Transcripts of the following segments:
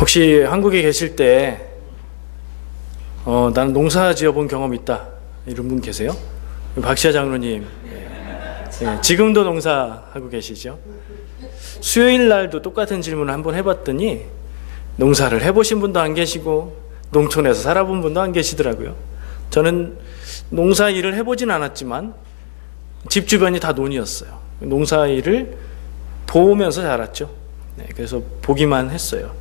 혹시 한국에 계실 때 나는 농사 지어본 경험 있다 이런 분 계세요? 박시아 장로님, 네, 지금도 농사하고 계시죠? 수요일 날도 똑같은 질문을 한번 해봤더니 농사를 해보신 분도 안 계시고 농촌에서 살아본 분도 안 계시더라고요. 저는 농사 일을 해보진 않았지만 집 주변이 다 논이었어요. 농사 일을 보면서 자랐죠. 네, 그래서 보기만 했어요.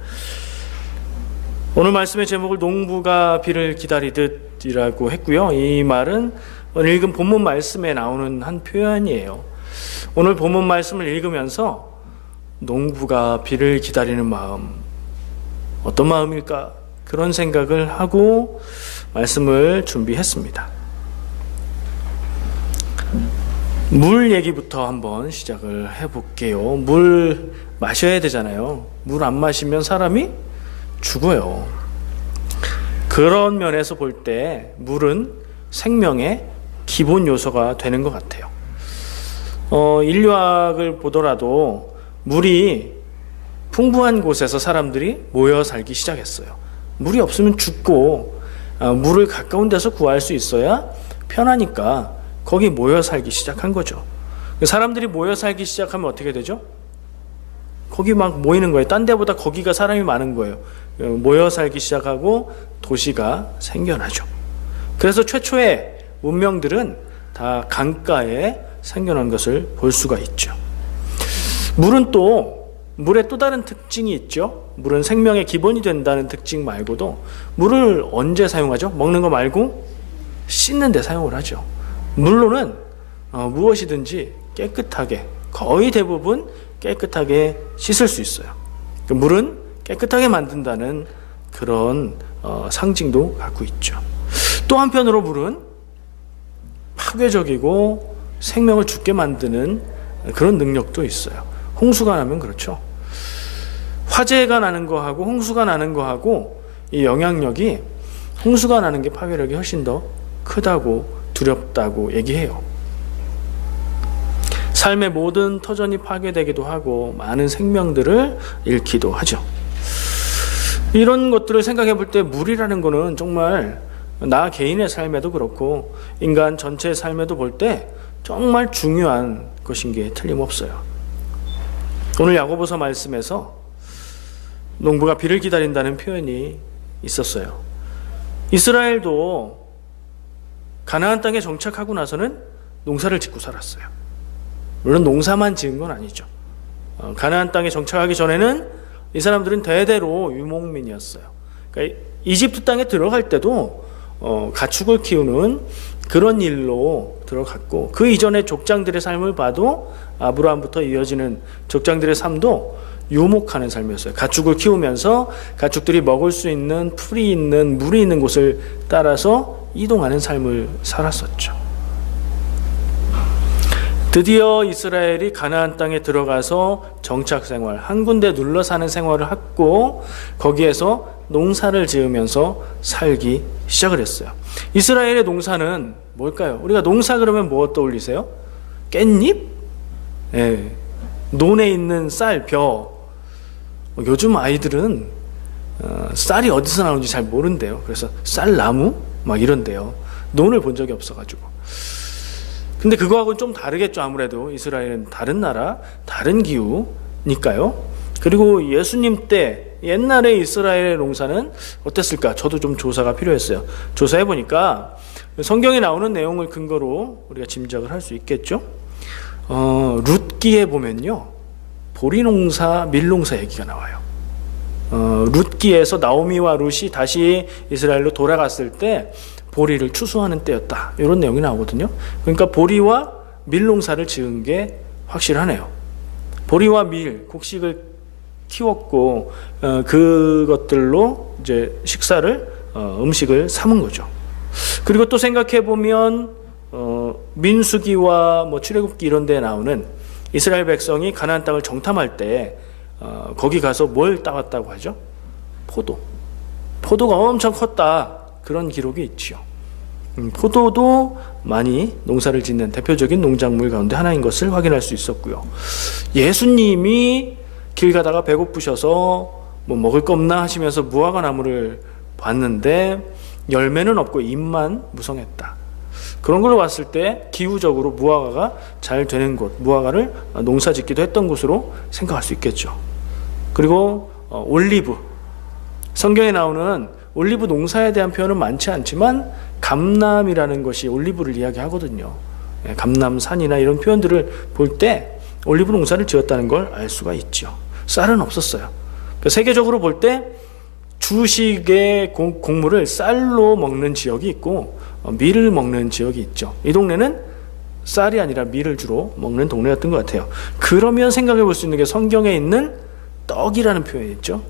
오늘 말씀의 제목을 농부가 비를 기다리듯이라고 했고요. 이 말은 오늘 읽은 본문 말씀에 나오는 한 표현이에요. 오늘 본문 말씀을 읽으면서 농부가 비를 기다리는 마음, 어떤 마음일까? 그런 생각을 하고 말씀을 준비했습니다. 물 얘기부터 한번 시작을 해볼게요. 물 마셔야 되잖아요. 물 안 마시면 사람이 죽어요. 그런 면에서 볼 때 물은 생명의 기본 요소가 되는 것 같아요. 인류학을 보더라도 물이 풍부한 곳에서 사람들이 모여 살기 시작했어요. 물이 없으면 죽고 물을 가까운 데서 구할 수 있어야 편하니까 거기 모여 살기 시작한 거죠. 사람들이 모여 살기 시작하면 어떻게 되죠? 거기 막 모이는 거예요. 딴 데보다 거기가 사람이 많은 거예요. 모여 살기 시작하고 도시가 생겨나죠. 그래서 최초의 문명들은 다 강가에 생겨난 것을 볼 수가 있죠. 물의 또 다른 특징이 있죠. 물은 생명의 기본이 된다는 특징 말고도 물을 언제 사용하죠? 먹는 거 말고 씻는 데 사용을 하죠. 물로는 무엇이든지 깨끗하게, 거의 대부분 깨끗하게 씻을 수 있어요. 물은 깨끗하게 만든다는 그런 상징도 갖고 있죠. 또 한편으로 물은 파괴적이고 생명을 죽게 만드는 그런 능력도 있어요. 홍수가 나면 그렇죠. 화재가 나는 거하고 홍수가 나는 거하고 이 영향력이, 홍수가 나는 게 파괴력이 훨씬 더 크다고, 두렵다고 얘기해요. 삶의 모든 터전이 파괴되기도 하고 많은 생명들을 잃기도 하죠. 이런 것들을 생각해 볼 때 물이라는 거는 정말 나 개인의 삶에도 그렇고 인간 전체의 삶에도 볼 때 정말 중요한 것인 게 틀림없어요. 오늘 야고보서 말씀에서 농부가 비를 기다린다는 표현이 있었어요. 이스라엘도 가나안 땅에 정착하고 나서는 농사를 짓고 살았어요. 물론 농사만 지은 건 아니죠. 가나안 땅에 정착하기 전에는 이 사람들은 대대로 유목민이었어요. 그러니까 이집트 땅에 들어갈 때도 가축을 키우는 그런 일로 들어갔고, 그 이전의 족장들의 삶을 봐도 아브라함부터 이어지는 족장들의 삶도 유목하는 삶이었어요. 가축을 키우면서 가축들이 먹을 수 있는 풀이 있는, 물이 있는 곳을 따라서 이동하는 삶을 살았었죠. 드디어 이스라엘이 가나안 땅에 들어가서 정착 생활, 한 군데 눌러 사는 생활을 했고 거기에서 농사를 지으면서 살기 시작을 했어요. 이스라엘의 농사는 뭘까요? 우리가 농사 그러면 뭐 떠올리세요? 깻잎? 네. 논에 있는 쌀, 벼. 요즘 아이들은 쌀이 어디서 나오는지 잘 모른대요. 그래서 쌀나무? 막 이런데요. 논을 본 적이 없어가지고. 근데 그거하고는 좀 다르겠죠. 아무래도 이스라엘은 다른 나라, 다른 기후니까요. 그리고 예수님 때 옛날에 이스라엘의 농사는 어땠을까? 저도 좀 조사가 필요했어요. 조사해보니까 성경에 나오는 내용을 근거로 우리가 짐작을 할 수 있겠죠. 룻기에 보면요, 보리농사, 밀농사 얘기가 나와요. 룻기에서 나오미와 룻이 다시 이스라엘로 돌아갔을 때 보리를 추수하는 때였다, 이런 내용이 나오거든요. 그러니까 보리와 밀농사를 지은 게 확실하네요. 보리와 밀, 곡식을 키웠고 그것들로 이제 음식을 삼은 거죠. 그리고 또 생각해 보면 민수기와 출애굽기 이런 데에 나오는 이스라엘 백성이 가나안 땅을 정탐할 때 거기 가서 뭘 따왔다고 하죠? 포도가 엄청 컸다, 그런 기록이 있지요. 포도도 많이 농사를 짓는 대표적인 농작물 가운데 하나인 것을 확인할 수 있었고요. 예수님이 길 가다가 배고프셔서 뭐 먹을 거 없나 하시면서 무화과 나무를 봤는데 열매는 없고 잎만 무성했다. 그런 걸로 봤을 때 기후적으로 무화과가 잘 되는 곳, 무화과를 농사 짓기도 했던 곳으로 생각할 수 있겠죠. 그리고 올리브, 성경에 나오는 올리브 농사에 대한 표현은 많지 않지만 감람이라는 것이 올리브를 이야기하거든요. 감람산이나 이런 표현들을 볼 때 올리브 농사를 지었다는 걸 알 수가 있죠. 쌀은 없었어요. 그러니까 세계적으로 볼 때 주식의 곡물을 쌀로 먹는 지역이 있고 밀을 먹는 지역이 있죠. 이 동네는 쌀이 아니라 밀을 주로 먹는 동네였던 것 같아요. 그러면 생각해 볼 수 있는 게 성경에 있는 떡이라는 표현이 있죠.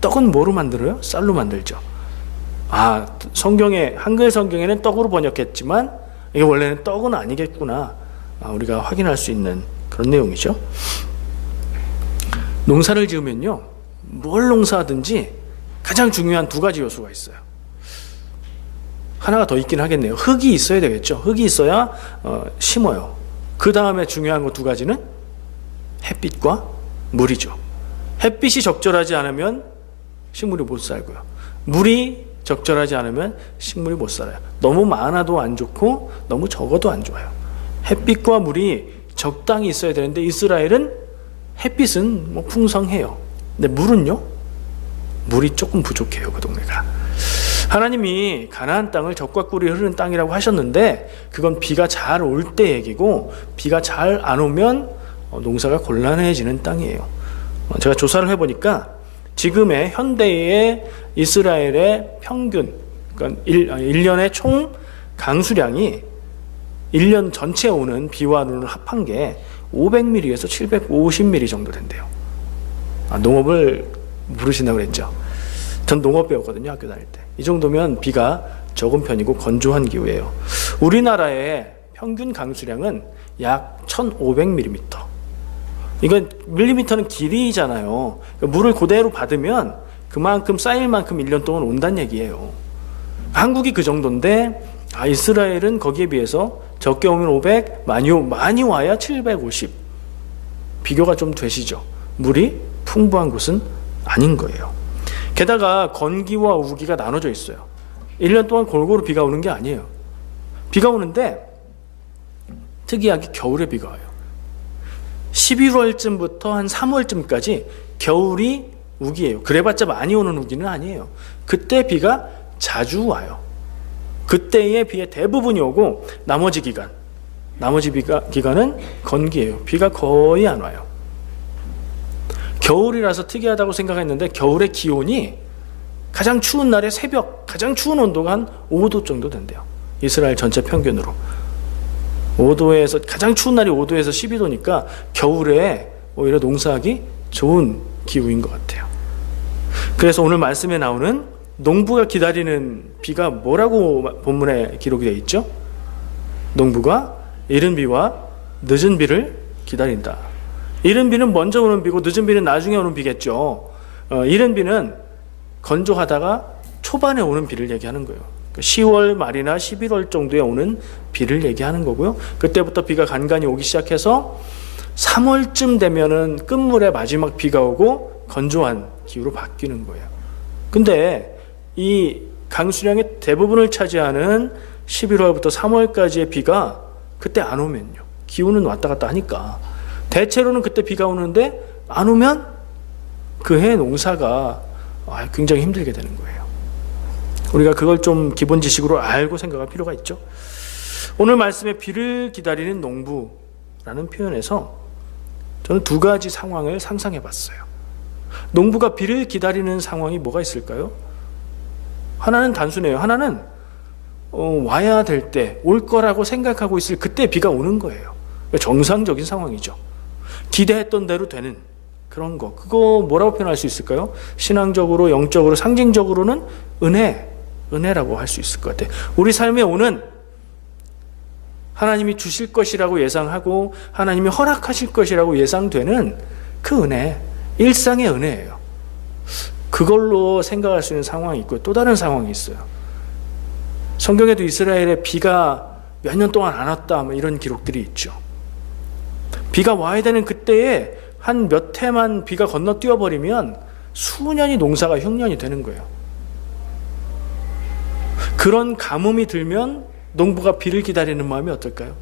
떡은 뭐로 만들어요? 쌀로 만들죠. 성경에, 한글 성경에는 떡으로 번역했지만 이게 원래는 떡은 아니겠구나. 우리가 확인할 수 있는 그런 내용이죠. 농사를 지으면요, 뭘 농사하든지 가장 중요한 두 가지 요소가 있어요. 하나가 더 있긴 하겠네요. 흙이 있어야 되겠죠. 흙이 있어야 심어요. 그 다음에 중요한 거 두 가지는 햇빛과 물이죠. 햇빛이 적절하지 않으면 식물이 못 살고요. 물이 적절하지 않으면 식물이 못 살아요. 너무 많아도 안 좋고 너무 적어도 안 좋아요. 햇빛과 물이 적당히 있어야 되는데 이스라엘은 햇빛은 뭐 풍성해요. 근데 물은요? 물이 조금 부족해요. 그 동네가. 하나님이 가나안 땅을 젖과 꿀이 흐르는 땅이라고 하셨는데 그건 비가 잘 올 때 얘기고 비가 잘 안 오면 농사가 곤란해지는 땅이에요. 제가 조사를 해보니까 지금의 현대의 이스라엘의 평균, 그러니까 1년의 총 강수량이 1년 전체에 오는 비와 눈을 합한 게 500mm에서 750mm 정도 된대요. 농업을 모르신다고 그랬죠. 전 농업 배웠거든요, 학교 다닐 때. 이 정도면 비가 적은 편이고 건조한 기후예요. 우리나라의 평균 강수량은 약 1500mm. 이건 밀리미터는 길이잖아요. 물을 그대로 받으면 그만큼 쌓일 만큼 1년 동안 온다는 얘기예요. 한국이 그 정도인데 이스라엘은 거기에 비해서 적게 오면 500, 많이 와야 750. 비교가 좀 되시죠. 물이 풍부한 곳은 아닌 거예요. 게다가 건기와 우기가 나눠져 있어요. 1년 동안 골고루 비가 오는 게 아니에요. 비가 오는데 특이하게 겨울에 비가 와요. 11월쯤부터 한 3월쯤까지 겨울이 우기예요. 그래봤자 많이 오는 우기는 아니에요. 그때 비가 자주 와요. 그때의 비의 대부분이 오고 나머지 기간은 건기예요. 비가 거의 안 와요. 겨울이라서 특이하다고 생각했는데 겨울의 기온이 가장 추운 날의 새벽 가장 추운 온도가 한 5도 정도 된대요. 이스라엘 전체 평균으로 5도에서 가장 추운 날이 5도에서 12도니까 겨울에 오히려 농사하기 좋은 기후인 것 같아요. 그래서 오늘 말씀에 나오는 농부가 기다리는 비가 뭐라고 본문에 기록이 되어 있죠? 농부가 이른 비와 늦은 비를 기다린다. 이른 비는 먼저 오는 비고 늦은 비는 나중에 오는 비겠죠. 이른 비는 건조하다가 초반에 오는 비를 얘기하는 거예요. 10월 말이나 11월 정도에 오는 비를 얘기하는 거고요. 그때부터 비가 간간히 오기 시작해서 3월쯤 되면은 끝물에 마지막 비가 오고 건조한 기후로 바뀌는 거예요. 근데 이 강수량의 대부분을 차지하는 11월부터 3월까지의 비가 그때 안 오면요. 기후는 왔다 갔다 하니까 대체로는 그때 비가 오는데 안 오면 그 해 농사가 굉장히 힘들게 되는 거예요. 우리가 그걸 좀 기본 지식으로 알고 생각할 필요가 있죠. 오늘 말씀에 비를 기다리는 농부라는 표현에서 저는 두 가지 상황을 상상해 봤어요. 농부가 비를 기다리는 상황이 뭐가 있을까요? 하나는 단순해요. 하나는 와야 될 때, 올 거라고 생각하고 있을 그때 비가 오는 거예요. 정상적인 상황이죠. 기대했던 대로 되는 그런 거. 그거 뭐라고 표현할 수 있을까요? 신앙적으로, 영적으로, 상징적으로는 은혜라고 할 수 있을 것 같아요. 우리 삶에 오는 하나님이 주실 것이라고 예상하고 하나님이 허락하실 것이라고 예상되는 그 은혜, 일상의 은혜예요. 그걸로 생각할 수 있는 상황이 있고 또 다른 상황이 있어요. 성경에도 이스라엘에 비가 몇 년 동안 안 왔다 이런 기록들이 있죠. 비가 와야 되는 그때에 한 몇 해만 비가 건너뛰어 버리면 수년이 농사가 흉년이 되는 거예요. 그런 가뭄이 들면 농부가 비를 기다리는 마음이 어떨까요?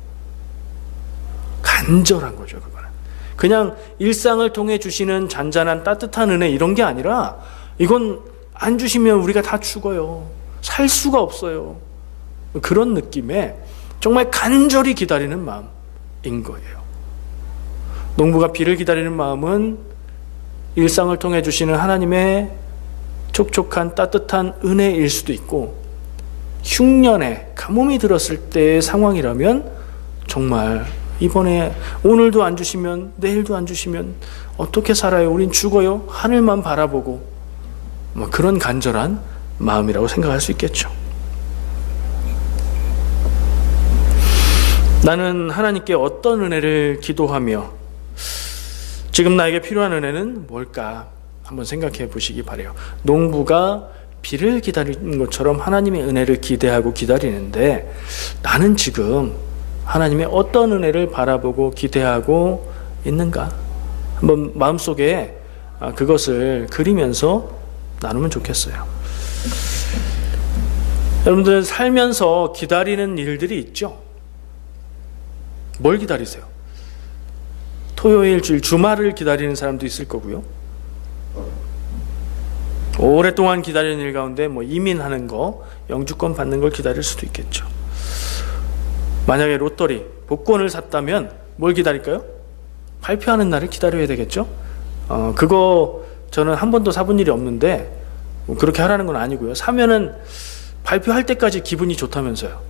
간절한 거죠. 그거는 그냥 일상을 통해 주시는 잔잔한 따뜻한 은혜 이런 게 아니라 이건 안 주시면 우리가 다 죽어요. 살 수가 없어요. 그런 느낌에 정말 간절히 기다리는 마음인 거예요. 농부가 비를 기다리는 마음은 일상을 통해 주시는 하나님의 촉촉한 따뜻한 은혜일 수도 있고, 흉년에 가뭄이 들었을 때의 상황이라면 정말 이번에 오늘도 안 주시면 내일도 안 주시면 어떻게 살아요? 우린 죽어요? 하늘만 바라보고 그런 간절한 마음이라고 생각할 수 있겠죠. 나는 하나님께 어떤 은혜를 기도하며 지금 나에게 필요한 은혜는 뭘까 한번 생각해 보시기 바래요. 농부가 비를 기다리는 것처럼 하나님의 은혜를 기대하고 기다리는데, 나는 지금 하나님의 어떤 은혜를 바라보고 기대하고 있는가? 한번 마음속에 그것을 그리면서 나누면 좋겠어요. 여러분들 살면서 기다리는 일들이 있죠? 뭘 기다리세요? 토요일, 주일, 주말을 기다리는 사람도 있을 거고요. 오랫동안 기다리는 일 가운데 이민하는 거, 영주권 받는 걸 기다릴 수도 있겠죠. 만약에 로또리, 복권을 샀다면 뭘 기다릴까요? 발표하는 날을 기다려야 되겠죠. 그거 저는 한 번도 사본 일이 없는데 그렇게 하라는 건 아니고요. 사면은 발표할 때까지 기분이 좋다면서요.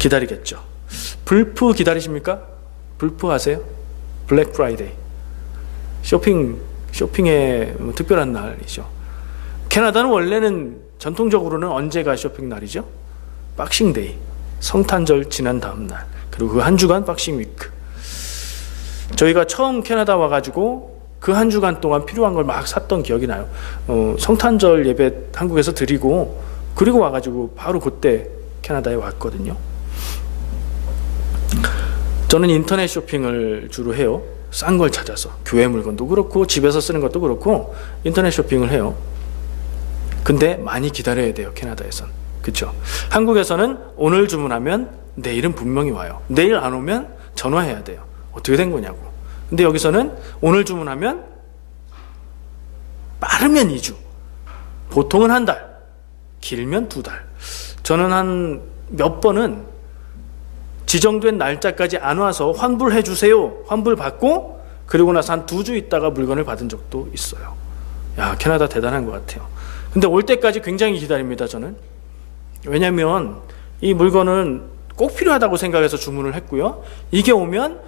기다리겠죠. 불프 기다리십니까? 불프 아세요? 블랙 프라이데이. 쇼핑의 특별한 날이죠. 캐나다는 원래는 전통적으로는 언제가 쇼핑 날이죠? 박싱데이, 성탄절 지난 다음 날, 그리고 그 한 주간 박싱 위크. 저희가 처음 캐나다 와가지고 그 한 주간 동안 필요한 걸 막 샀던 기억이 나요. 성탄절 예배 한국에서 드리고 그리고 와가지고 바로 그때 캐나다에 왔거든요. 저는 인터넷 쇼핑을 주로 해요. 싼 걸 찾아서 교회 물건도 그렇고 집에서 쓰는 것도 그렇고 인터넷 쇼핑을 해요. 근데 많이 기다려야 돼요. 캐나다에선. 그렇죠? 한국에서는 오늘 주문하면 내일은 분명히 와요. 내일 안 오면 전화해야 돼요. 어떻게 된 거냐고. 근데 여기서는 오늘 주문하면 빠르면 2주, 보통은 한 달, 길면 2달. 저는 한 몇 번은 지정된 날짜까지 안 와서 환불해 주세요. 환불 받고 그리고 나서 한 2주 있다가 물건을 받은 적도 있어요. 야, 캐나다 대단한 것 같아요. 근데 올 때까지 굉장히 기다립니다, 저는. 왜냐하면 이 물건은 꼭 필요하다고 생각해서 주문을 했고요. 이게 오면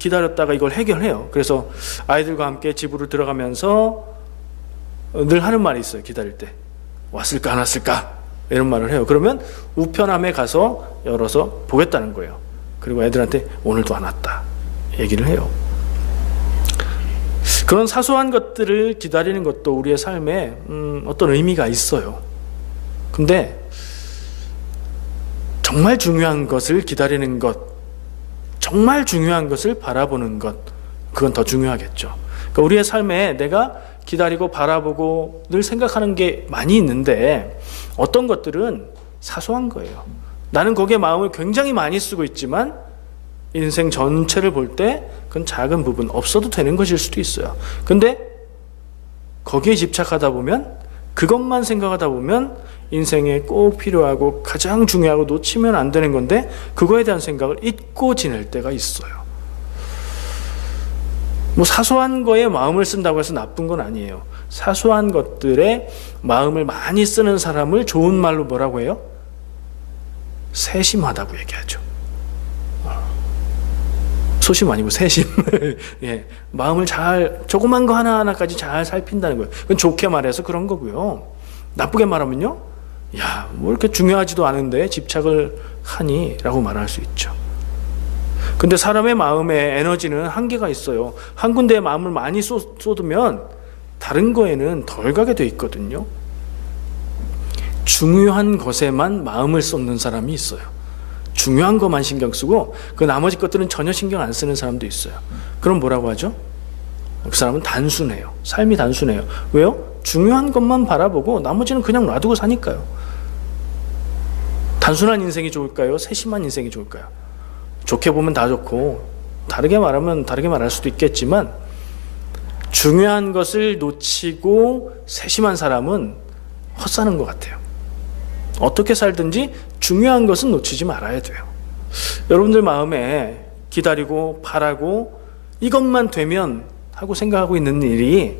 기다렸다가 이걸 해결해요. 그래서 아이들과 함께 집으로 들어가면서 늘 하는 말이 있어요. 기다릴 때 왔을까 안 왔을까 이런 말을 해요. 그러면 우편함에 가서 열어서 보겠다는 거예요. 그리고 애들한테 오늘도 안 왔다 얘기를 해요. 그런 사소한 것들을 기다리는 것도 우리의 삶에 어떤 의미가 있어요. 근데 정말 중요한 것을 기다리는 것, 정말 중요한 것을 바라보는 것, 그건 더 중요하겠죠. 그러니까 우리의 삶에 내가 기다리고 바라보고 늘 생각하는 게 많이 있는데 어떤 것들은 사소한 거예요. 나는 거기에 마음을 굉장히 많이 쓰고 있지만 인생 전체를 볼 때 그건 작은 부분, 없어도 되는 것일 수도 있어요. 근데 거기에 집착하다 보면, 그것만 생각하다 보면 인생에 꼭 필요하고 가장 중요하고 놓치면 안 되는 건데 그거에 대한 생각을 잊고 지낼 때가 있어요. 사소한 거에 마음을 쓴다고 해서 나쁜 건 아니에요. 사소한 것들에 마음을 많이 쓰는 사람을 좋은 말로 뭐라고 해요? 세심하다고 얘기하죠. 소심 아니고 세심. 예, 마음을 잘, 조그만 거 하나하나까지 잘 살핀다는 거예요. 그건 좋게 말해서 그런 거고요. 나쁘게 말하면요, 야, 뭐 이렇게 중요하지도 않은데 집착을 하니? 라고 말할 수 있죠. 근데 사람의 마음에 에너지는 한계가 있어요. 한 군데에 마음을 많이 쏟으면 다른 거에는 덜 가게 돼 있거든요. 중요한 것에만 마음을 쏟는 사람이 있어요. 중요한 것만 신경 쓰고 그 나머지 것들은 전혀 신경 안 쓰는 사람도 있어요. 그럼 뭐라고 하죠? 그 사람은 단순해요. 삶이 단순해요. 왜요? 중요한 것만 바라보고 나머지는 그냥 놔두고 사니까요. 단순한 인생이 좋을까요? 세심한 인생이 좋을까요? 좋게 보면 다 좋고 다르게 말하면 다르게 말할 수도 있겠지만 중요한 것을 놓치고 세심한 사람은 헛사는 것 같아요. 어떻게 살든지 중요한 것은 놓치지 말아야 돼요. 여러분들 마음에 기다리고 바라고 이것만 되면 하고 생각하고 있는 일이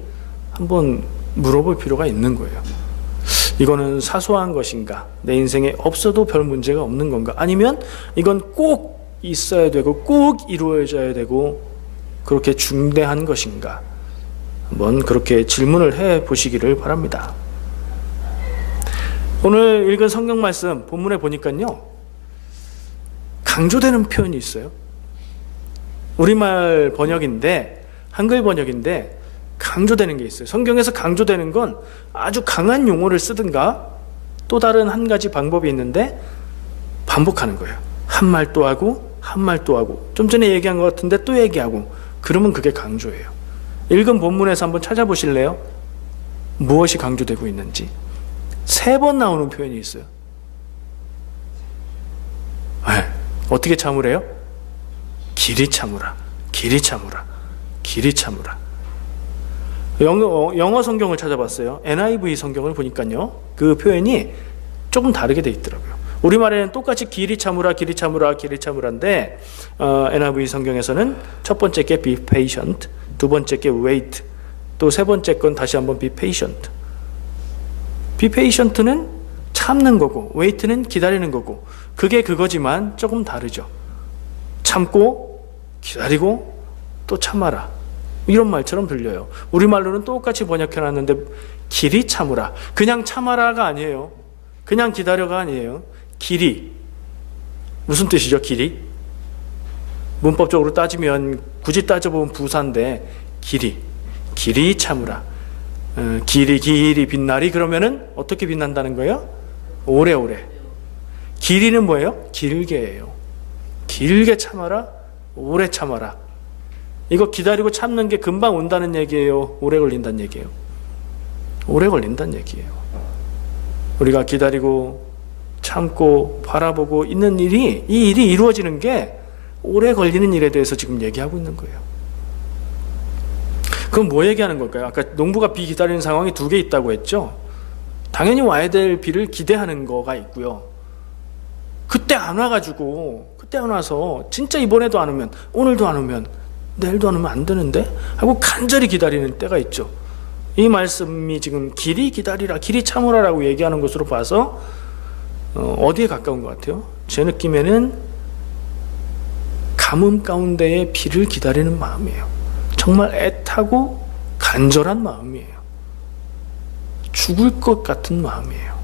한번 물어볼 필요가 있는 거예요. 이거는 사소한 것인가? 내 인생에 없어도 별 문제가 없는 건가? 아니면 이건 꼭 있어야 되고 꼭 이루어져야 되고 그렇게 중대한 것인가? 한번 그렇게 질문을 해 보시기를 바랍니다. 오늘 읽은 성경 말씀 본문에 보니까요, 강조되는 표현이 있어요. 우리말 번역인데, 한글 번역인데 강조되는 게 있어요. 성경에서 강조되는 건 아주 강한 용어를 쓰든가 또 다른 한 가지 방법이 있는데 반복하는 거예요. 한 말 또 하고 한 말 또 하고, 좀 전에 얘기한 것 같은데 또 얘기하고, 그러면 그게 강조예요. 읽은 본문에서 한번 찾아보실래요? 무엇이 강조되고 있는지. 3번 나오는 표현이 있어요. 네. 어떻게 참으래요? 길이 참으라, 길이 참으라, 길이 참으라. 영어 성경을 찾아봤어요. NIV 성경을 보니까요, 그 표현이 조금 다르게 돼 있더라고요. 우리말에는 똑같이 길이 참으라, 길이 참으라, 길이 참으라인데 NIV 성경에서는 첫 번째 게 be patient, 두 번째 게 wait, 또 세 번째 건 다시 한번 be patient. be patient는 참는 거고 wait는 기다리는 거고, 그게 그거지만 조금 다르죠. 참고 기다리고 또 참아라, 이런 말처럼 들려요. 우리말로는 똑같이 번역해놨는데 길이 참으라, 그냥 참아라가 아니에요. 그냥 기다려가 아니에요. 길이, 무슨 뜻이죠? 길이? 문법적으로 따지면 굳이 따져보면 부사인데 길이 참으라. 길이 빛나리, 그러면은 어떻게 빛난다는 거예요? 오래오래. 길이는 뭐예요? 길게예요. 길게 참아라, 오래 참아라. 이거 기다리고 참는 게 금방 온다는 얘기예요? 오래 걸린다는 얘기예요? 오래 걸린다는 얘기예요. 우리가 기다리고 참고 바라보고 있는 일이, 이 일이 이루어지는 게 오래 걸리는 일에 대해서 지금 얘기하고 있는 거예요. 그럼 뭐 얘기하는 걸까요? 아까 농부가 비 기다리는 상황이 2개 있다고 했죠? 당연히 와야 될 비를 기대하는 거가 있고요. 그때 안 와가지고, 그때 안 와서 진짜 이번에도 안 오면, 오늘도 안 오면, 내일도 안 오면 안 되는데? 하고 간절히 기다리는 때가 있죠. 이 말씀이 지금 길이 기다리라, 길이 참으라라고 얘기하는 것으로 봐서 어디에 가까운 것 같아요? 제 느낌에는 가뭄 가운데의 비를 기다리는 마음이에요. 정말 애타고 간절한 마음이에요. 죽을 것 같은 마음이에요.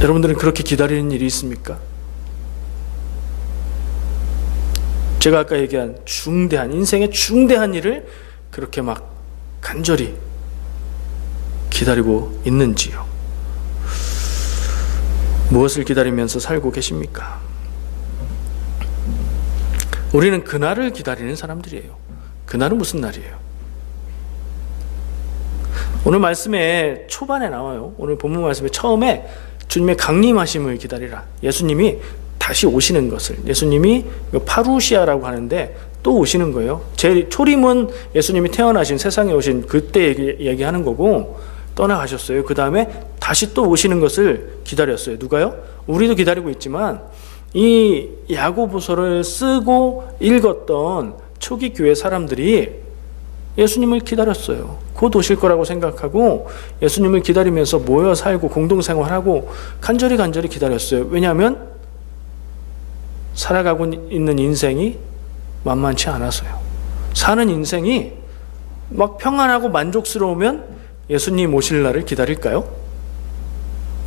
여러분들은 그렇게 기다리는 일이 있습니까? 제가 아까 얘기한 중대한, 인생의 중대한 일을 그렇게 막 간절히 기다리고 있는지요? 무엇을 기다리면서 살고 계십니까? 우리는 그날을 기다리는 사람들이에요. 그날은 무슨 날이에요? 오늘 말씀에 초반에 나와요. 오늘 본문 말씀에 처음에 주님의 강림하심을 기다리라. 예수님이 다시 오시는 것을, 예수님이 파루시아라고 하는데 또 오시는 거예요. 제 초림은 예수님이 태어나신, 세상에 오신 그때 얘기하는 거고, 떠나가셨어요. 그 다음에 다시 또 오시는 것을 기다렸어요. 누가요? 우리도 기다리고 있지만 이 야고보서를 쓰고 읽었던 초기 교회 사람들이 예수님을 기다렸어요. 곧 오실 거라고 생각하고 예수님을 기다리면서 모여 살고 공동생활하고 간절히 기다렸어요. 왜냐하면 살아가고 있는 인생이 만만치 않아서요. 사는 인생이 막 평안하고 만족스러우면 예수님 오실 날을 기다릴까요?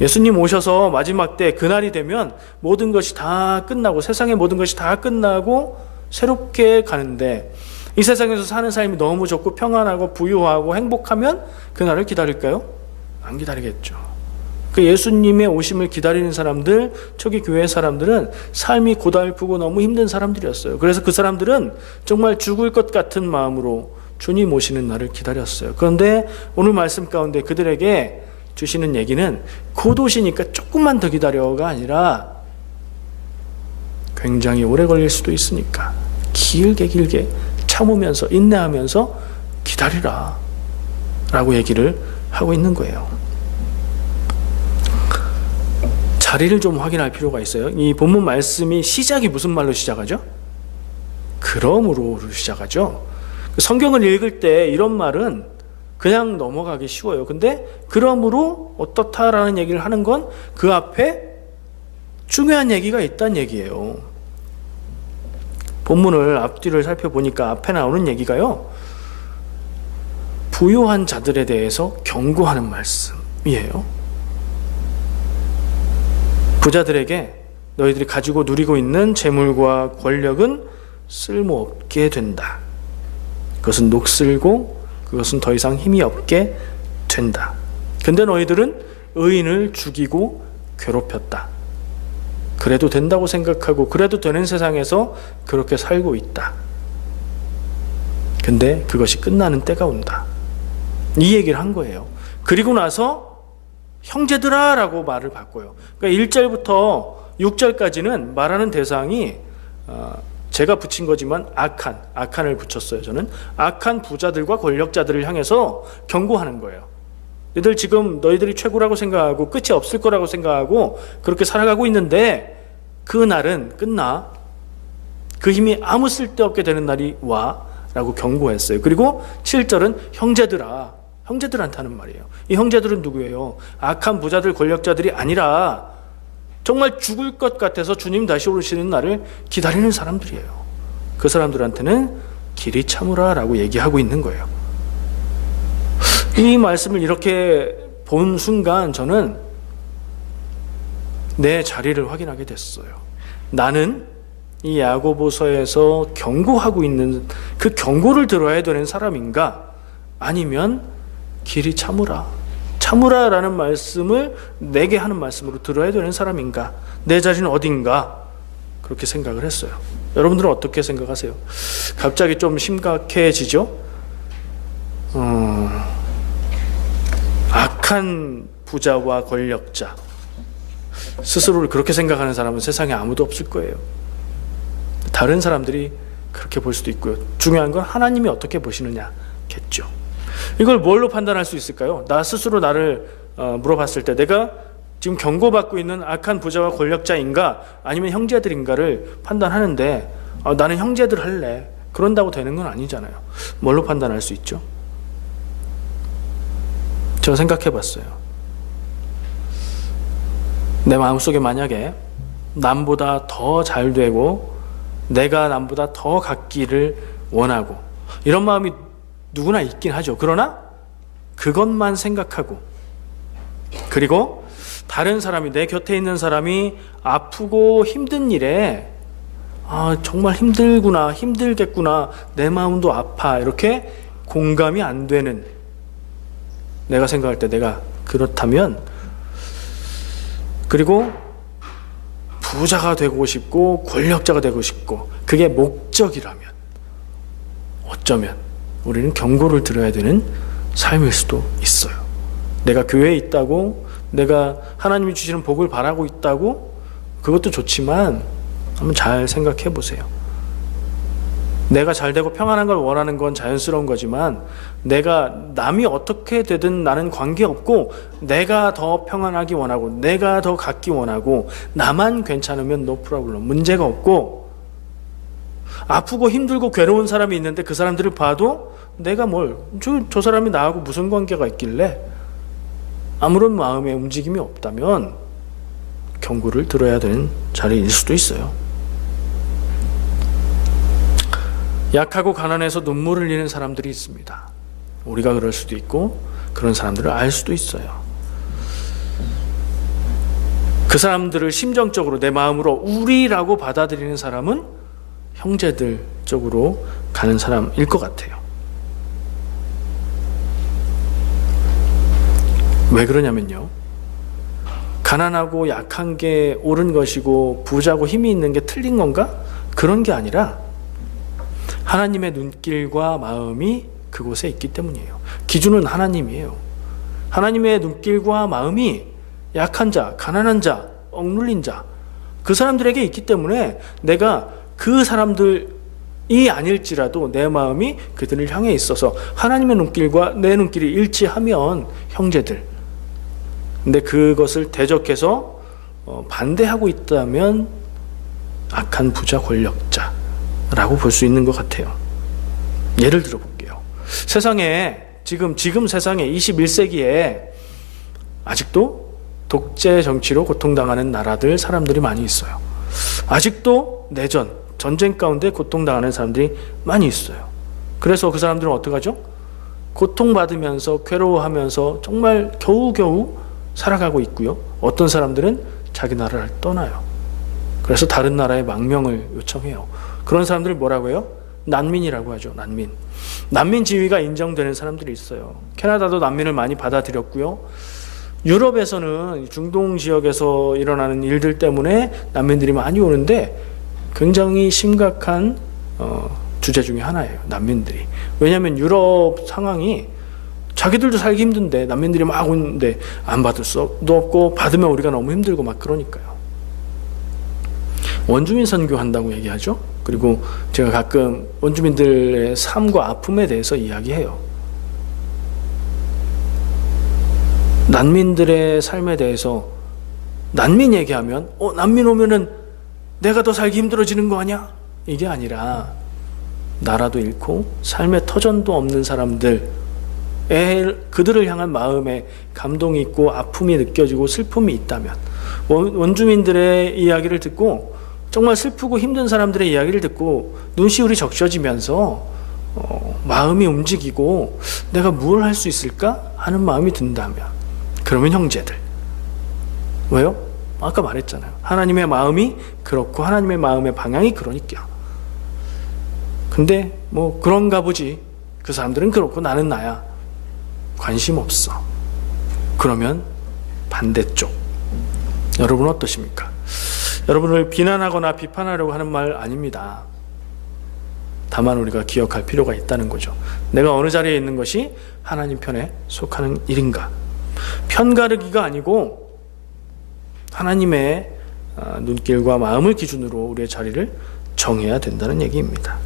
예수님 오셔서 마지막 때 그날이 되면 모든 것이 다 끝나고, 세상의 모든 것이 다 끝나고 새롭게 가는데, 이 세상에서 사는 삶이 너무 좋고 평안하고 부유하고 행복하면 그날을 기다릴까요? 안 기다리겠죠. 그 예수님의 오심을 기다리는 사람들, 초기 교회 사람들은 삶이 고달프고 너무 힘든 사람들이었어요. 그래서 그 사람들은 정말 죽을 것 같은 마음으로 주님 오시는 날을 기다렸어요. 그런데 오늘 말씀 가운데 그들에게 주시는 얘기는 곧 오시니까 조금만 더 기다려가 아니라 굉장히 오래 걸릴 수도 있으니까 길게 참으면서 인내하면서 기다리라 라고 얘기를 하고 있는 거예요. 자리를 좀 확인할 필요가 있어요. 이 본문 말씀이 시작이 무슨 말로 시작하죠? 그러므로로 시작하죠. 성경을 읽을 때 이런 말은 그냥 넘어가기 쉬워요. 근데 그러므로 어떻다라는 얘기를 하는 건 그 앞에 중요한 얘기가 있다는 얘기예요. 본문을 앞뒤를 살펴보니까 앞에 나오는 얘기가요, 부유한 자들에 대해서 경고하는 말씀이에요. 부자들에게 너희들이 가지고 누리고 있는 재물과 권력은 쓸모없게 된다. 그것은 녹슬고 그것은 더 이상 힘이 없게 된다. 근데 너희들은 의인을 죽이고 괴롭혔다. 그래도 된다고 생각하고 그래도 되는 세상에서 그렇게 살고 있다. 근데 그것이 끝나는 때가 온다. 이 얘기를 한 거예요. 그리고 나서 형제들아 라고 말을 바꿔요. 그러니까 1절부터 6절까지는 말하는 대상이 제가 붙인 거지만 악한을 붙였어요. 저는 악한 부자들과 권력자들을 향해서 경고하는 거예요. 너희들 지금 너희들이 최고라고 생각하고 끝이 없을 거라고 생각하고 그렇게 살아가고 있는데 그 날은 끝나. 그 힘이 아무 쓸데없게 되는 날이 와 라고 경고했어요. 그리고 7절은 형제들한테 하는 말이에요. 이 형제들은 누구예요? 악한 부자들, 권력자들이 아니라 정말 죽을 것 같아서 주님 다시 오시는 날을 기다리는 사람들이에요. 그 사람들한테는 길이 참으라 라고 얘기하고 있는 거예요. 이 말씀을 이렇게 본 순간 저는 내 자리를 확인하게 됐어요. 나는 이 야고보서에서 경고하고 있는 그 경고를 들어야 되는 사람인가? 아니면 길이 참으라라는 말씀을 내게 하는 말씀으로 들어야 되는 사람인가? 내 자리는 어딘가? 그렇게 생각을 했어요. 여러분들은 어떻게 생각하세요? 갑자기 좀 심각해지죠? 악한 부자와 권력자, 스스로를 그렇게 생각하는 사람은 세상에 아무도 없을 거예요. 다른 사람들이 그렇게 볼 수도 있고요. 중요한 건 하나님이 어떻게 보시느냐겠죠. 이걸 뭘로 판단할 수 있을까요? 나 스스로 나를 물어봤을 때 내가 지금 경고받고 있는 악한 부자와 권력자인가 아니면 형제들인가를 판단하는데 나는 형제들 할래. 그런다고 되는 건 아니잖아요. 뭘로 판단할 수 있죠? 저는 생각해 봤어요. 내 마음속에 만약에 남보다 더 잘 되고 내가 남보다 더 갖기를 원하고 이런 마음이 누구나 있긴 하죠. 그러나 그것만 생각하고 그리고 다른 사람이 내 곁에 있는 사람이 아프고 힘든 일에 정말 힘들구나 힘들겠구나 내 마음도 아파 이렇게 공감이 안 되는 내가 생각할 때 내가 그렇다면 그리고 부자가 되고 싶고 권력자가 되고 싶고 그게 목적이라면 어쩌면 우리는 경고를 들어야 되는 삶일 수도 있어요. 내가 교회에 있다고 내가 하나님이 주시는 복을 바라고 있다고 그것도 좋지만 한번 잘 생각해 보세요. 내가 잘 되고 평안한 걸 원하는 건 자연스러운 거지만 내가 남이 어떻게 되든 나는 관계없고 내가 더 평안하기 원하고 내가 더 갖기 원하고 나만 괜찮으면 no problem 문제가 없고 아프고 힘들고 괴로운 사람이 있는데 그 사람들을 봐도 내가 저 사람이 나하고 무슨 관계가 있길래 아무런 마음의 움직임이 없다면 경고를 들어야 되는 자리일 수도 있어요. 약하고 가난해서 눈물을 흘리는 사람들이 있습니다. 우리가 그럴 수도 있고 그런 사람들을 알 수도 있어요. 그 사람들을 심정적으로 내 마음으로 우리라고 받아들이는 사람은 형제들 쪽으로 가는 사람일 것 같아요. 왜 그러냐면요, 가난하고 약한 게 옳은 것이고 부자고 힘이 있는 게 틀린 건가? 그런 게 아니라 하나님의 눈길과 마음이 그곳에 있기 때문이에요. 기준은 하나님이에요. 하나님의 눈길과 마음이 약한 자, 가난한 자, 억눌린 자, 그 사람들에게 있기 때문에 내가 그 사람들이 아닐지라도 내 마음이 그들을 향해 있어서 하나님의 눈길과 내 눈길이 일치하면 형제들, 근데 그것을 대적해서 반대하고 있다면 악한 부자 권력자라고 볼 수 있는 것 같아요. 예를 들어 볼게요. 세상에 지금 세상에 21세기에 아직도 독재 정치로 고통당하는 나라들, 사람들이 많이 있어요. 아직도 내전, 전쟁 가운데 고통당하는 사람들이 많이 있어요. 그래서 그 사람들은 어떡하죠? 고통받으면서 괴로워하면서 정말 겨우겨우 살아가고 있고요. 어떤 사람들은 자기 나라를 떠나요. 그래서 다른 나라에 망명을 요청해요. 그런 사람들을 뭐라고 해요? 난민이라고 하죠. 난민 지위가 인정되는 사람들이 있어요. 캐나다도 난민을 많이 받아들였고요. 유럽에서는 중동 지역에서 일어나는 일들 때문에 난민들이 많이 오는데 굉장히 심각한 주제 중에 하나예요. 난민들이. 왜냐하면 유럽 상황이 자기들도 살기 힘든데 난민들이 막 오는데 안 받을 수도 없고 받으면 우리가 너무 힘들고 막 그러니까요. 원주민 선교한다고 얘기하죠. 그리고 제가 가끔 원주민들의 삶과 아픔에 대해서 이야기해요. 난민들의 삶에 대해서 난민 얘기하면 난민 오면은 내가 더 살기 힘들어지는 거 아니야? 이게 아니라 나라도 잃고 삶의 터전도 없는 사람들, 그들을 향한 마음에 감동이 있고 아픔이 느껴지고 슬픔이 있다면, 원주민들의 이야기를 듣고 정말 슬프고 힘든 사람들의 이야기를 듣고 눈시울이 적셔지면서 마음이 움직이고 내가 뭘 할 수 있을까 하는 마음이 든다면, 그러면 형제들, 왜요? 아까 말했잖아요. 하나님의 마음이 그렇고 하나님의 마음의 방향이 그러니까. 근데 뭐 그런가 보지, 그 사람들은 그렇고 나는 나야, 관심 없어. 그러면 반대쪽. 여러분 어떠십니까? 여러분을 비난하거나 비판하려고 하는 말 아닙니다. 다만 우리가 기억할 필요가 있다는 거죠. 내가 어느 자리에 있는 것이 하나님 편에 속하는 일인가? 편가르기가 아니고 하나님의 눈길과 마음을 기준으로 우리의 자리를 정해야 된다는 얘기입니다.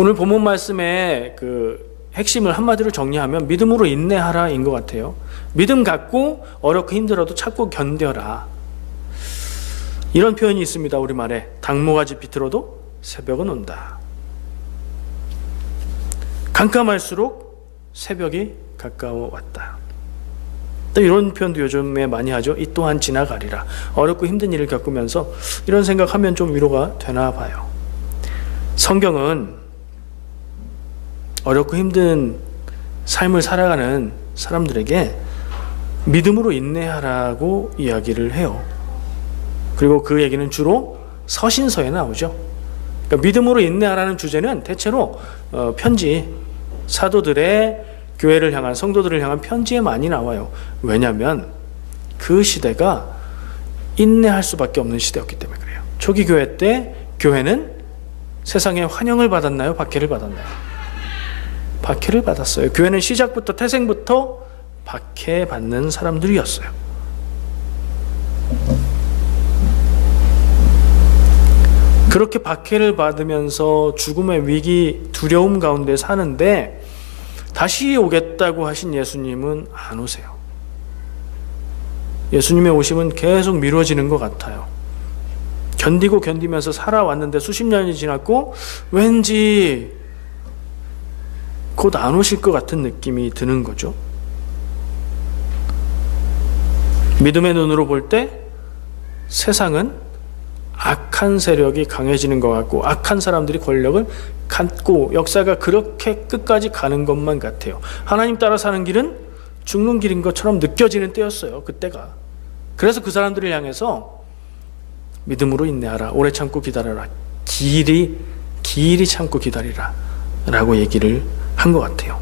오늘 본문 말씀의 그 핵심을 한마디로 정리하면 믿음으로 인내하라인 것 같아요. 믿음 갖고 어렵고 힘들어도 참고 견뎌라. 이런 표현이 있습니다. 우리말에 당모가지 비틀어도 새벽은 온다. 깜깜할수록 새벽이 가까워 왔다. 또 이런 표현도 요즘에 많이 하죠. 이 또한 지나가리라. 어렵고 힘든 일을 겪으면서 이런 생각하면 좀 위로가 되나 봐요. 성경은 어렵고 힘든 삶을 살아가는 사람들에게 믿음으로 인내하라고 이야기를 해요. 그리고 그 얘기는 주로 서신서에 나오죠. 그러니까 믿음으로 인내하라는 주제는 대체로 편지, 사도들의 교회를 향한, 성도들을 향한 편지에 많이 나와요. 왜냐하면 그 시대가 인내할 수밖에 없는 시대였기 때문에 그래요. 초기 교회 때 교회는 세상에 환영을 받았나요? 박해를 받았나요? 박해를 받았어요. 교회는 시작부터 태생부터 박해받는 사람들이었어요. 그렇게 박해를 받으면서 죽음의 위기, 두려움 가운데 사는데 다시 오겠다고 하신 예수님은 안 오세요. 예수님의 오심은 계속 미뤄지는 것 같아요. 견디고 견디면서 살아왔는데 수십 년이 지났고 왠지 곧 안 오실 것 같은 느낌이 드는 거죠. 믿음의 눈으로 볼 때 세상은 악한 세력이 강해지는 것 같고 악한 사람들이 권력을 갖고 역사가 그렇게 끝까지 가는 것만 같아요. 하나님 따라 사는 길은 죽는 길인 것처럼 느껴지는 때였어요. 그때가. 그래서 그 사람들을 향해서 믿음으로 인내하라. 오래 참고 기다려라. 길이 참고 기다리라 라고 얘기를 한 것 같아요.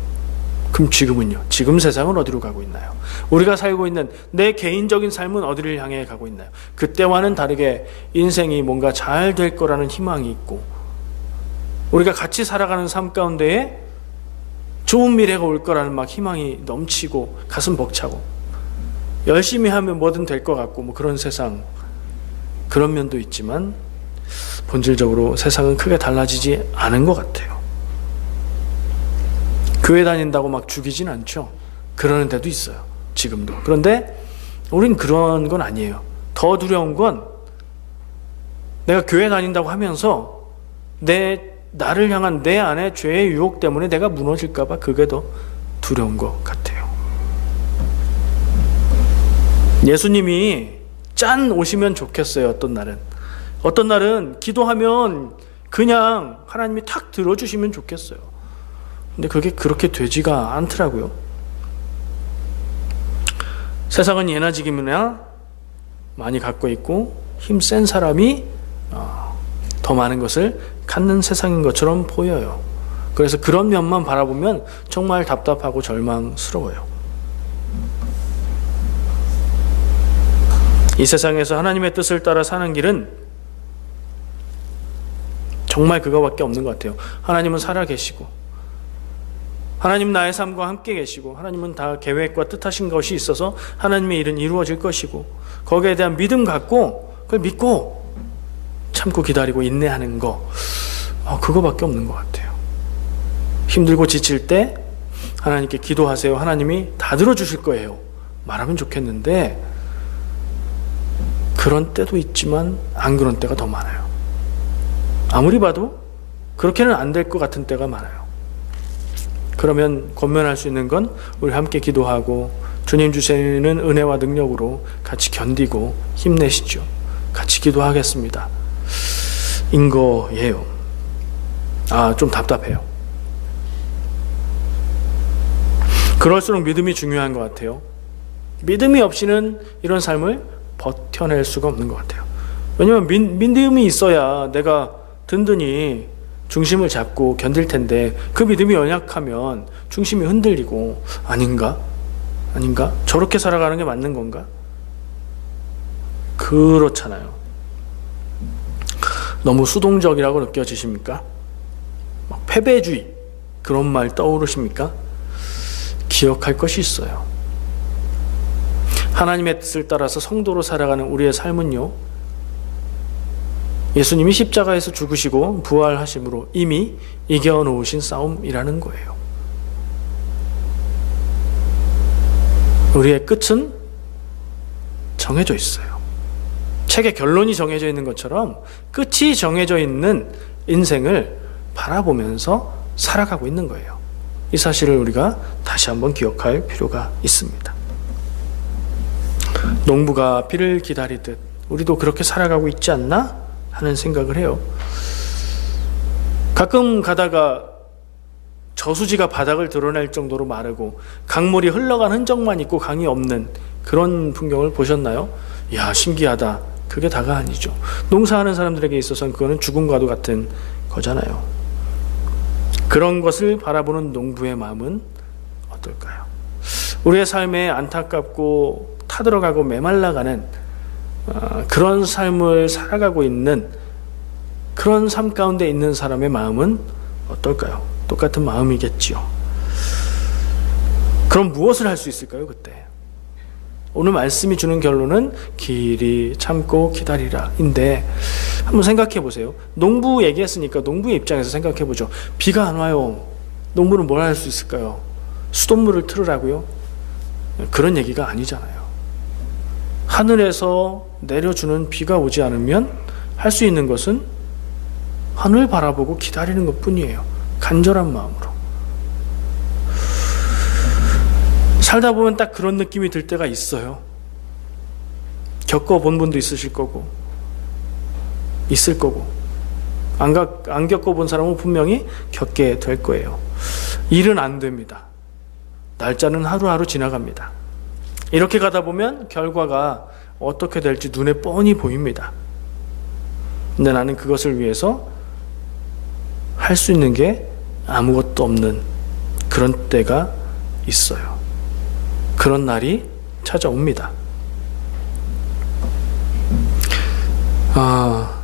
그럼 지금은요? 지금 세상은 어디로 가고 있나요? 우리가 살고 있는 내 개인적인 삶은 어디를 향해 가고 있나요? 그때와는 다르게 인생이 뭔가 잘 될 거라는 희망이 있고, 우리가 같이 살아가는 삶 가운데에 좋은 미래가 올 거라는 막 희망이 넘치고 가슴 벅차고, 열심히 하면 뭐든 될 것 같고, 뭐 그런 세상, 그런 면도 있지만 본질적으로 세상은 크게 달라지지 않은 것 같아요. 교회 다닌다고 막 죽이진 않죠. 그러는 데도 있어요, 지금도. 그런데 우린 그런 건 아니에요. 더 두려운 건 내가 교회 다닌다고 하면서 나를 향한 내 안의 죄의 유혹 때문에 내가 무너질까 봐, 그게 더 두려운 것 같아요. 예수님이 짠 오시면 좋겠어요. 어떤 날은 기도하면 그냥 하나님이 탁 들어주시면 좋겠어요. 근데 그게 그렇게 되지가 않더라고요. 세상은 예나 지금이나 많이 갖고 있고 힘센 사람이 더 많은 것을 갖는 세상인 것처럼 보여요. 그래서 그런 면만 바라보면 정말 답답하고 절망스러워요. 이 세상에서 하나님의 뜻을 따라 사는 길은 정말 그거밖에 없는 것 같아요. 하나님은 살아계시고, 하나님 나의 삶과 함께 계시고, 하나님은 다 계획과 뜻하신 것이 있어서 하나님의 일은 이루어질 것이고, 거기에 대한 믿음 갖고 그걸 믿고 참고 기다리고 인내하는 거, 그거밖에 없는 것 같아요. 힘들고 지칠 때 하나님께 기도하세요. 하나님이 다 들어주실 거예요. 말하면 좋겠는데 그런 때도 있지만 안 그런 때가 더 많아요. 아무리 봐도 그렇게는 안 될 것 같은 때가 많아요. 그러면 권면할 수 있는 건 우리 함께 기도하고 주님 주시는 은혜와 능력으로 같이 견디고 힘내시죠. 같이 기도하겠습니다. 인 거예요. 좀 답답해요. 그럴수록 믿음이 중요한 것 같아요. 믿음이 없이는 이런 삶을 버텨낼 수가 없는 것 같아요. 왜냐하면 믿음이 있어야 내가 든든히 중심을 잡고 견딜 텐데, 그 믿음이 연약하면 중심이 흔들리고, 아닌가? 저렇게 살아가는 게 맞는 건가? 그렇잖아요. 너무 수동적이라고 느껴지십니까? 막 패배주의, 그런 말 떠오르십니까? 기억할 것이 있어요. 하나님의 뜻을 따라서 성도로 살아가는 우리의 삶은요, 예수님이 십자가에서 죽으시고 부활하심으로 이미 이겨놓으신 싸움이라는 거예요. 우리의 끝은 정해져 있어요. 책의 결론이 정해져 있는 것처럼 끝이 정해져 있는 인생을 바라보면서 살아가고 있는 거예요. 이 사실을 우리가 다시 한번 기억할 필요가 있습니다. 농부가 비를 기다리듯 우리도 그렇게 살아가고 있지 않나 하는 생각을 해요. 가끔 가다가 저수지가 바닥을 드러낼 정도로 마르고 강물이 흘러간 흔적만 있고 강이 없는 그런 풍경을 보셨나요? 이야, 신기하다. 그게 다가 아니죠. 농사하는 사람들에게 있어서는 그거는 죽음과도 같은 거잖아요. 그런 것을 바라보는 농부의 마음은 어떨까요? 우리의 삶에 안타깝고 타들어가고 메말라가는 그런 삶을 살아가고 있는, 그런 삶 가운데 있는 사람의 마음은 어떨까요? 똑같은 마음이겠지요. 그럼 무엇을 할 수 있을까요, 그때? 오늘 말씀이 주는 결론은 길이 참고 기다리라 인데, 한번 생각해 보세요. 농부 얘기했으니까 농부의 입장에서 생각해 보죠. 비가 안 와요. 농부는 뭘 할 수 있을까요? 수돗물을 틀으라고요? 그런 얘기가 아니잖아요. 하늘에서 내려주는 비가 오지 않으면 할 수 있는 것은 하늘 바라보고 기다리는 것뿐이에요. 간절한 마음으로. 살다 보면 딱 그런 느낌이 들 때가 있어요. 겪어본 분도 있을 거고 안 겪어본 사람은 분명히 겪게 될 거예요. 일은 안 됩니다. 날짜는 하루하루 지나갑니다. 이렇게 가다 보면 결과가 어떻게 될지 눈에 뻔히 보입니다. 근데 나는 그것을 위해서 할 수 있는 게 아무것도 없는 그런 때가 있어요. 그런 날이 찾아옵니다.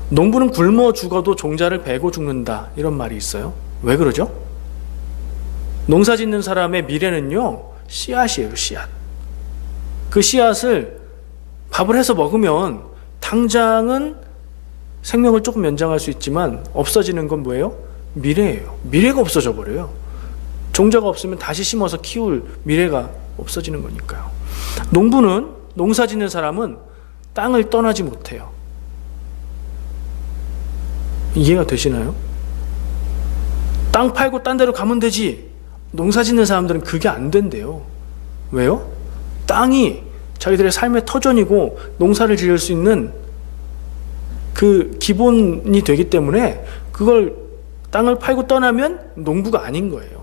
농부는 굶어 죽어도 종자를 베고 죽는다, 이런 말이 있어요. 왜 그러죠? 농사 짓는 사람의 미래는요, 씨앗이에요, 씨앗. 그 씨앗을 밥을 해서 먹으면 당장은 생명을 조금 연장할 수 있지만 없어지는 건 뭐예요? 미래예요. 미래가 없어져 버려요. 종자가 없으면 다시 심어서 키울 미래가 없어지는 거니까요. 농부는, 농사 짓는 사람은 땅을 떠나지 못해요. 이해가 되시나요? 땅 팔고 딴 데로 가면 되지. 농사 짓는 사람들은 그게 안 된대요. 왜요? 땅이 자기들의 삶의 터전이고 농사를 지을 수 있는 그 기본이 되기 때문에 그걸, 땅을 팔고 떠나면 농부가 아닌 거예요.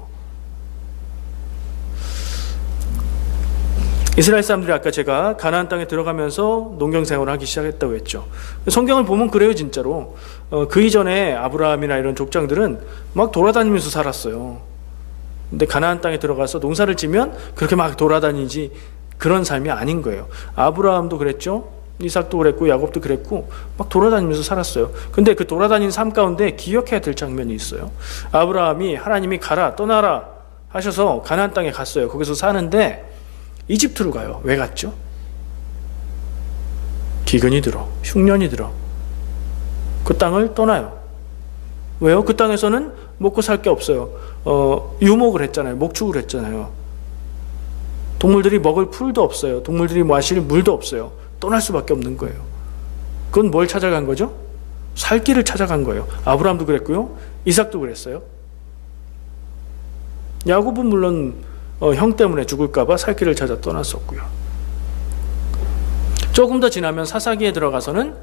이스라엘 사람들이 아까 제가 가나안 땅에 들어가면서 농경 생활을 하기 시작했다고 했죠. 성경을 보면 그래요, 진짜로. 그 이전에 아브라함이나 이런 족장들은 막 돌아다니면서 살았어요. 근데 가나안 땅에 들어가서 농사를 지면 그렇게 막 돌아다니지, 그런 삶이 아닌 거예요. 아브라함도 그랬죠. 이삭도 그랬고 야곱도 그랬고 막 돌아다니면서 살았어요. 근데 그 돌아다니는 삶 가운데 기억해야 될 장면이 있어요. 아브라함이, 하나님이 가라, 떠나라 하셔서 가나안 땅에 갔어요. 거기서 사는데 이집트로 가요. 왜 갔죠? 기근이 들어, 흉년이 들어. 그 땅을 떠나요. 왜요? 그 땅에서는 먹고 살 게 없어요. 유목을 했잖아요. 목축을 했잖아요. 동물들이 먹을 풀도 없어요. 동물들이 마실 물도 없어요. 떠날 수밖에 없는 거예요. 그건 뭘 찾아간 거죠? 살 길을 찾아간 거예요. 아브라함도 그랬고요. 이삭도 그랬어요. 야곱은 물론 형 때문에 죽을까봐 살 길을 찾아 떠났었고요. 조금 더 지나면 사사기에 들어가서는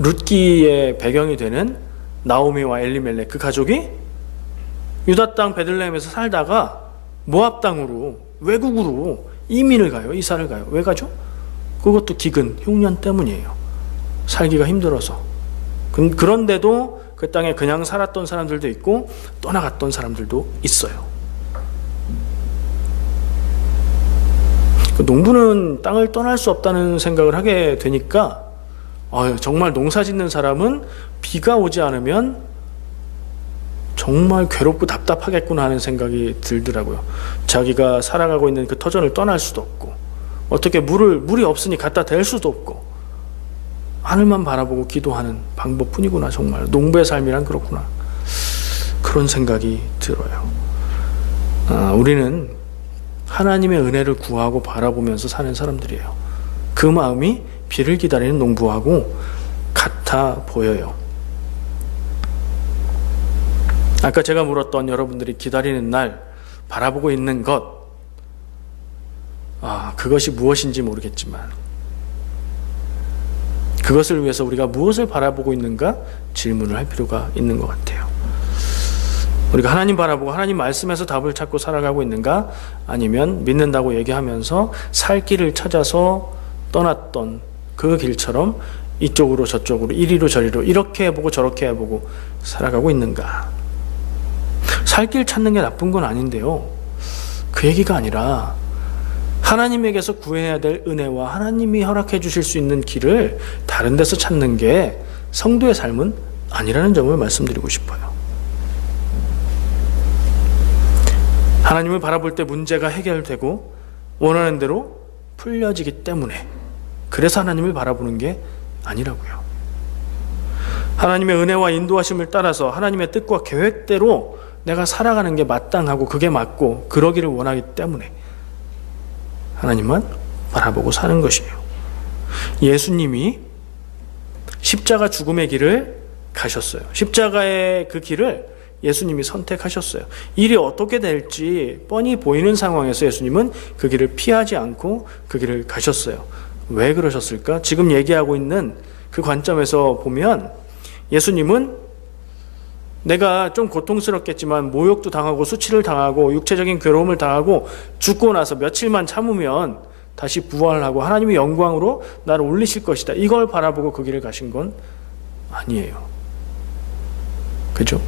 룻기의 배경이 되는 나오미와 엘리멜렉, 그 가족이 유다 땅 베들레헴에서 살다가 모압 땅으로, 외국으로 이민을 가요. 이사를 가요. 왜 가죠? 그것도 기근, 흉년 때문이에요. 살기가 힘들어서. 그런데도 그 땅에 그냥 살았던 사람들도 있고 떠나갔던 사람들도 있어요. 농부는 땅을 떠날 수 없다는 생각을 하게 되니까 정말 농사 짓는 사람은 비가 오지 않으면 정말 괴롭고 답답하겠구나 하는 생각이 들더라고요. 자기가 살아가고 있는 그 터전을 떠날 수도 없고, 어떻게 물이 없으니 갖다 댈 수도 없고, 하늘만 바라보고 기도하는 방법뿐이구나. 정말 농부의 삶이란 그렇구나, 그런 생각이 들어요. 우리는 하나님의 은혜를 구하고 바라보면서 사는 사람들이에요. 그 마음이 비를 기다리는 농부하고 같아 보여요. 아까 제가 물었던 여러분들이 기다리는 날, 바라보고 있는 것, 그것이 무엇인지 모르겠지만 그것을 위해서 우리가 무엇을 바라보고 있는가 질문을 할 필요가 있는 것 같아요. 우리가 하나님 바라보고 하나님 말씀에서 답을 찾고 살아가고 있는가, 아니면 믿는다고 얘기하면서 살 길을 찾아서 떠났던 그 길처럼 이쪽으로 저쪽으로, 이리로 저리로, 이렇게 해보고 저렇게 해보고 살아가고 있는가. 살 길 찾는 게 나쁜 건 아닌데요, 그 얘기가 아니라 하나님에게서 구해야 될 은혜와 하나님이 허락해 주실 수 있는 길을 다른 데서 찾는 게 성도의 삶은 아니라는 점을 말씀드리고 싶어요. 하나님을 바라볼 때 문제가 해결되고 원하는 대로 풀려지기 때문에, 그래서 하나님을 바라보는 게 아니라고요. 하나님의 은혜와 인도하심을 따라서 하나님의 뜻과 계획대로 내가 살아가는 게 마땅하고 그게 맞고 그러기를 원하기 때문에 하나님만 바라보고 사는 것이에요. 예수님이 십자가 죽음의 길을 가셨어요. 십자가의 그 길을 예수님이 선택하셨어요. 일이 어떻게 될지 뻔히 보이는 상황에서 예수님은 그 길을 피하지 않고 그 길을 가셨어요. 왜 그러셨을까? 지금 얘기하고 있는 그 관점에서 보면 예수님은 내가 좀 고통스럽겠지만 모욕도 당하고 수치를 당하고 육체적인 괴로움을 당하고 죽고 나서 며칠만 참으면 다시 부활하고 하나님의 영광으로 나를 올리실 것이다, 이걸 바라보고 그 길을 가신 건 아니에요. 그죠?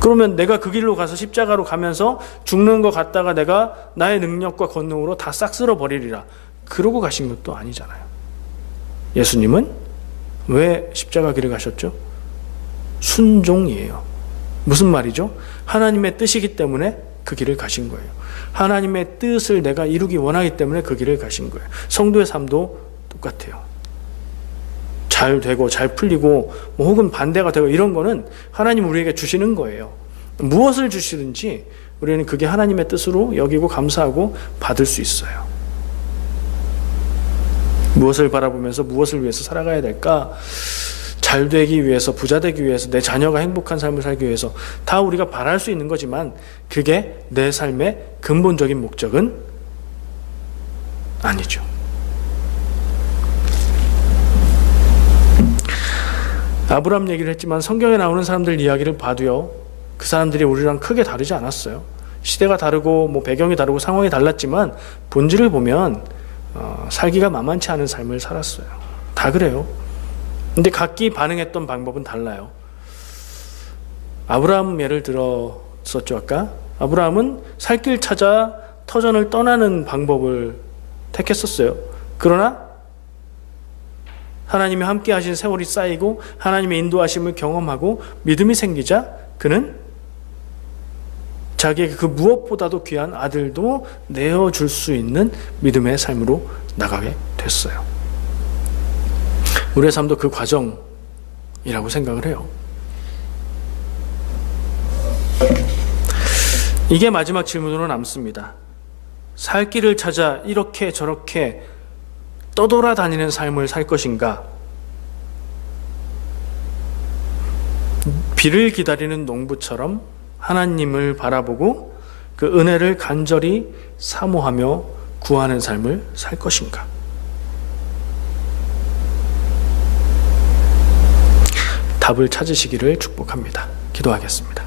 그러면 내가 그 길로 가서 십자가로 가면서 죽는 것 같다가 내가 나의 능력과 권능으로 다 싹 쓸어버리리라, 그러고 가신 것도 아니잖아요. 예수님은 왜 십자가 길을 가셨죠? 순종이에요. 무슨 말이죠? 하나님의 뜻이기 때문에 그 길을 가신 거예요. 하나님의 뜻을 내가 이루기 원하기 때문에 그 길을 가신 거예요. 성도의 삶도 똑같아요. 잘 되고 잘 풀리고 뭐 혹은 반대가 되고 이런 거는 하나님 우리에게 주시는 거예요. 무엇을 주시든지 우리는 그게 하나님의 뜻으로 여기고 감사하고 받을 수 있어요. 무엇을 바라보면서 무엇을 위해서 살아가야 될까? 잘 되기 위해서, 부자 되기 위해서, 내 자녀가 행복한 삶을 살기 위해서 다 우리가 바랄 수 있는 거지만 그게 내 삶의 근본적인 목적은 아니죠. 아브라함 얘기를 했지만 성경에 나오는 사람들 이야기를 봐도요, 그 사람들이 우리랑 크게 다르지 않았어요. 시대가 다르고 뭐 배경이 다르고 상황이 달랐지만 본질을 보면 살기가 만만치 않은 삶을 살았어요. 다 그래요. 근데 각기 반응했던 방법은 달라요. 아브라함 예를 들었었죠 아까. 아브라함은 살 길 찾아 터전을 떠나는 방법을 택했었어요. 그러나 하나님이 함께 하신 세월이 쌓이고 하나님의 인도하심을 경험하고 믿음이 생기자 그는 자기의 그 무엇보다도 귀한 아들도 내어줄 수 있는 믿음의 삶으로 나가게 됐어요. 우리의 삶도 그 과정이라고 생각을 해요. 이게 마지막 질문으로 남습니다. 살 길을 찾아 이렇게 저렇게 떠돌아다니는 삶을 살 것인가? 비를 기다리는 농부처럼 하나님을 바라보고 그 은혜를 간절히 사모하며 구하는 삶을 살 것인가? 답을 찾으시기를 축복합니다. 기도하겠습니다.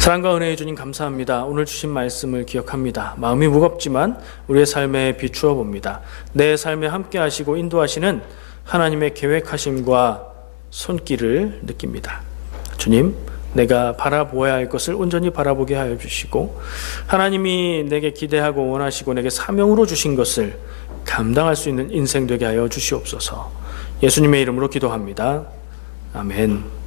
사랑과 은혜의 주님 감사합니다. 오늘 주신 말씀을 기억합니다. 마음이 무겁지만 우리의 삶에 비추어 봅니다. 내 삶에 함께 하시고 인도하시는 하나님의 계획하심과 손길을 느낍니다. 주님, 내가 바라보아야 할 것을 온전히 바라보게 하여 주시고 하나님이 내게 기대하고 원하시고 내게 사명으로 주신 것을 감당할 수 있는 인생 되게 하여 주시옵소서. 예수님의 이름으로 기도합니다. 아멘.